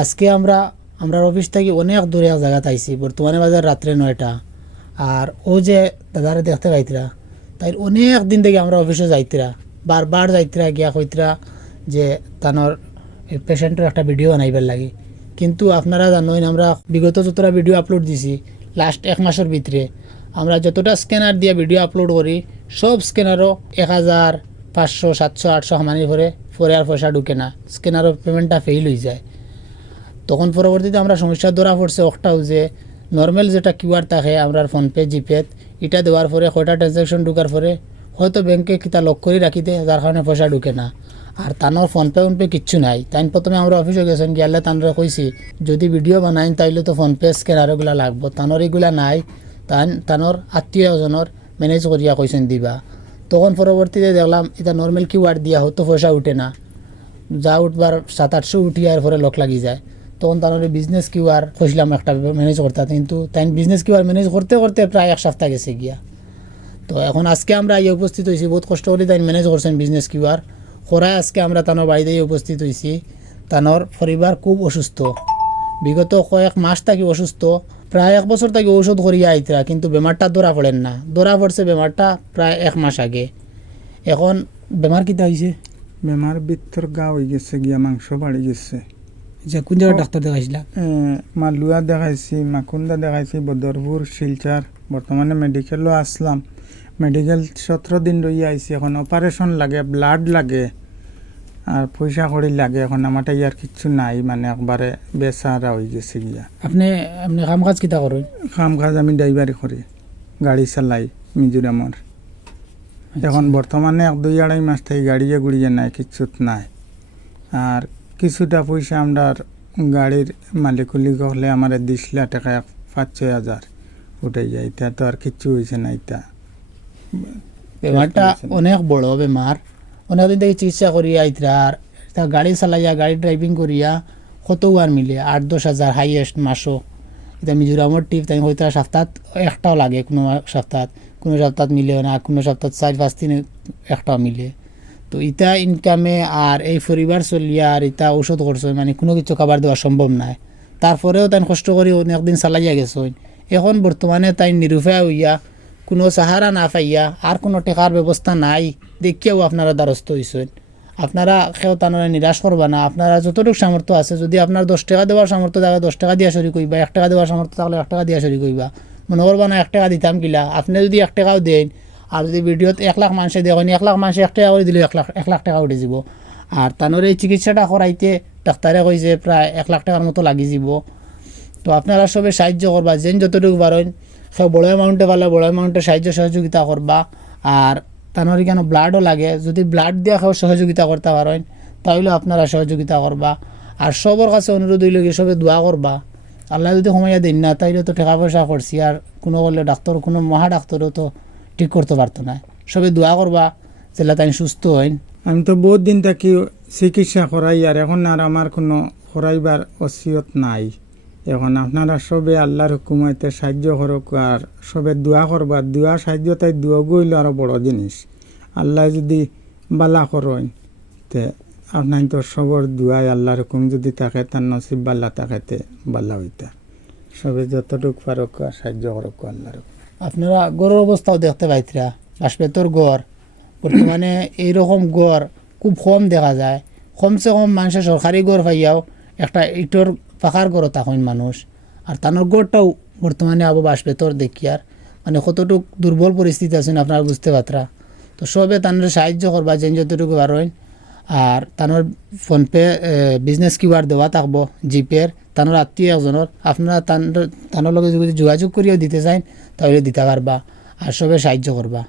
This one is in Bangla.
আজকে আমরা অফিস থেকে অনেক দূরে এক জায়গাতে আইছি। বর্তমানে বাজার রাত্রে 9টা। আর ও যে দাদারে দেখতে পাইতরা, তাই অনেক দিন থেকে আমরা অফিসে যাইতরা, বারবার যাইতরা, গিয়া কইতরা যে তানোর পেশেন্টের একটা ভিডিও বানাইবার লাগে। কিন্তু আপনারা জানেন আমরা বিগত যতটা ভিডিও আপলোড দিছি লাস্ট 1 মাসের ভিতরে, আমরা যতটা স্ক্যানার দিয়ে ভিডিও আপলোড করি সব স্ক্যানারও 1000, 500, 700, 800 হামানি পরে আর পয়সা ঢুকে না, স্ক্যানারও পেমেন্টটা ফেইল হয়ে যায়। তখন পরবর্তীতে আমরা সমস্যা ধরা পড়ছে একটাও যে নর্মাল যেটা কিউআর থাকে আমরা ফোনপে জিপে এটা দেওয়ার পরে কয়টা ট্রানজ্যাকশন ঢুকার পরে হয়তো ব্যাংকে কিতা লক করে রাখি দেয়, যার কারণে পয়সা ঢুকে না। আর তানোর ফোনপে কিচ্ছু নাই। তাই প্রথমে আমরা অফিসে গেছেন, গিয়ালে তানরা কইছি যদি ভিডিও বানাইন তাইলে তো ফোনপে স্ক্যানার এগুলো লাগবো, তানোর এগুলা নাই। তানোর আত্মীয় এজনের ম্যানেজ করিয়া কইছেন দিবা। তখন পরবর্তীতে দেখলাম এটা নর্মাল কিউআর দিয়া হয়তো পয়সা উঠে না, যা উঠবার 700-800 উঠিয়ার পরে লক লাগি যায়। তখন তার বিজনেস কিউআর খুঁজলাম একটা ম্যানেজ করতে, কিন্তু তাই বিজনেস কিউআর ম্যানেজ করতে করতে প্রায় 1 সপ্তাহ গেছে গিয়া। তো এখন আজকে আমরা এই উপস্থিত হয়েছি, বহুত কষ্ট করে তাই ম্যানেজ করছেন বিজনেস কিউআর করায়। আজকে আমরা তানোর বাড়িতে উপস্থিত হয়েছি। তানোর পরিবার খুব অসুস্থ, বিগত কয়েক মাস থাকি অসুস্থ, প্রায় 1 বছর থাকি ঔষধ করিয়া আইতরা, কিন্তু বেমারটা ধরা পড়েন না। ধরা পড়ছে বেমারটা প্রায় 1 মাস আগে। এখন বেমার কিতা হয়েছে? বেমার ভিতর গা হয়ে গেছে, গিয়া মাংস বাড়ি গেছে। যে কোন জায়গায় ডাক্তার দেখাইছিলা? মালুয়া দেখাইছি, মাকুন্দা দেখাইছি, বদরপুর, শিলচার। বর্তমানে মেডিকেলও আসলাম। মেডিকেল 17 দিন রই আইছি। এখন অপারেশন লাগে, ব্লাড লাগে, আর পয়সা কড়ি লাগে। এখন আমারটা ইয়ার কিচ্ছু নাই, মানে একবারে বেচারা হয়ে গেছে গিয়া। আপনি কাম কাজ কিতা করেন? কাম কাজ আমি ড্রাইভারি করি, গাড়ি চালাই মিজোরামর। এখন বর্তমানে 1-2-2.5 মাস থেকে গাড়িয়ে গুড়িয়ে নাই, কিচ্ছুত নাই। আর কিছুটা পয়সা আমরা গাড়ির মালিকুলি হলে আমার 20 লাখ টাকা 5-6 হাজার উঠে যায়। এটা তো আর কিচ্ছু হয়েছে না। এটা বেমারটা অনেক বড় বেমার। অনেকদিন থেকে চিকিৎসা করিয়া আইতরা, আর গাড়ি চালাইয়া গাড়ি ড্রাইভিং করিয়া কত আর মিলে 8-10 হাজার হাইয়েস্ট মাসও। এটা মিজোরামর টিপ তাই হয়তো সপ্তাহ একটাও লাগে, কোনো সপ্তাহ মিলে না, কোনো সপ্তাহ 4-5 দিন একটাও মিলে। তো ইটা ইনকামে আর এই পরিবার চলিয়া আর ইটা ঔষধ করছে, মানে কোনো কিছু খাবার দেওয়া সম্ভব নাই। তারপরেও তাই কষ্ট করে অনেকদিন চালাইয়া গেছে। এখন বর্তমানে তাই নিরুপায় হইয়া, কোনো সাহারা না পাইয়া, আর কোনো টেকার ব্যবস্থা নাই দেখিয়াও আপনারা দ্বারস্থ হয়েছেন। আপনারা কেউ তারা নিরাশ করবা না। আপনারা যতটুকু সামর্থ্য আছে, যদি আপনার 10 টাকা দেওয়ার সামর্থ্য থাকে 10 টাকা দিয়া শুরু করবা, 1 টাকা দেওয়ার সামর্থ্য থাকলে 1 টাকা দিয়া শুরু করবা। মনে করবা না 1 টাকা দিতাম কিলা। আপনি যদি 1 টাকাও দেন, আর যদি ভিডিওতে 1 লাখ মানুষে দেখেন, 1 লাখ মানুষে 1 টাকা করে দিলে 1 লাখ টাকা উঠে যাব। আর তানোর এই চিকিৎসাটা করাইতে ডাক্তারে কইছে প্রায় 1 লাখ টাকার মতো লাগি যাব। তো আপনারা সবে সাহায্য করবা, যেন যতটুকু পারেন। সব বড় অ্যামাউন্টে পারলে বড় অ্যামাউন্টে সাহায্য সহযোগিতা করবা। আর তানোর কেন ব্লাডও লাগে, যদি ব্লাড দিয়ে কেউ সহযোগিতা করতে পারেন তাহলে আপনারা সহযোগিতা করবা। আর সবার কাছে অনুরোধ হইল কি সবে দোয়া করবা। আল্লাহ যদি সময় দেন না তাইলে তো টাকা পয়সা করছি, আর কোনো বললে ডাক্তার, কোনো মহা ডাক্তারও তো ঠিক করতে পারতো না। সবে দোয়া করবা যেটা তাই সুস্থ হইন। আমি তো বহুত দিন থাকি চিকিৎসা করাই, আর এখন আর আমার কোনো করাইবার অসিয়ত নাই। এখন আপনারা সবে আল্লাহর হুকুমতে সাহায্য করুক, আর সবে দোয়া করবা। দোয়া সাহায্য তাই দোয়া গইল আরও বড় জিনিস। আল্লাহ যদি বালা করেন তে আপনার তো সবর দোয়াই আল্লাহর হুকুম যদি থাকে, তার নসিব বালা থাকেতে বালা হইতা। সবে যতটুকু পারুক সাহায্য করুক আল্লাহর। আপনারা গড়ের অবস্থাও দেখতে পাইতরা, বাঁশবেতর গড় বর্তমানে এইরকম গড় খুব কম দেখা যায়। কমসে কম মানুষের সরকারি গড় পাইয়াও একটা ইটোর পাখার গড় তখন মানুষ। আর তানোর গড়টাও বর্তমানে আবু বাঁশবেতর দেখিয়ার মানে কতটুক দুর্বল পরিস্থিতি আছেন আপনারা বুঝতে পারতরা। তো সবে তানোর সাহায্য করবা যেন যতটুকু পারেন। আর তানোর ফোনপে বিজনেস কিউআর দেওয়া থাকবো, জিপের তানোর আত্মীয় একজনের। আপনারা তানোর লগে যদি যোগাযোগ করিও দিতে চান তাহলে দিতে পারবা। আর সবে সাহায্য করবা।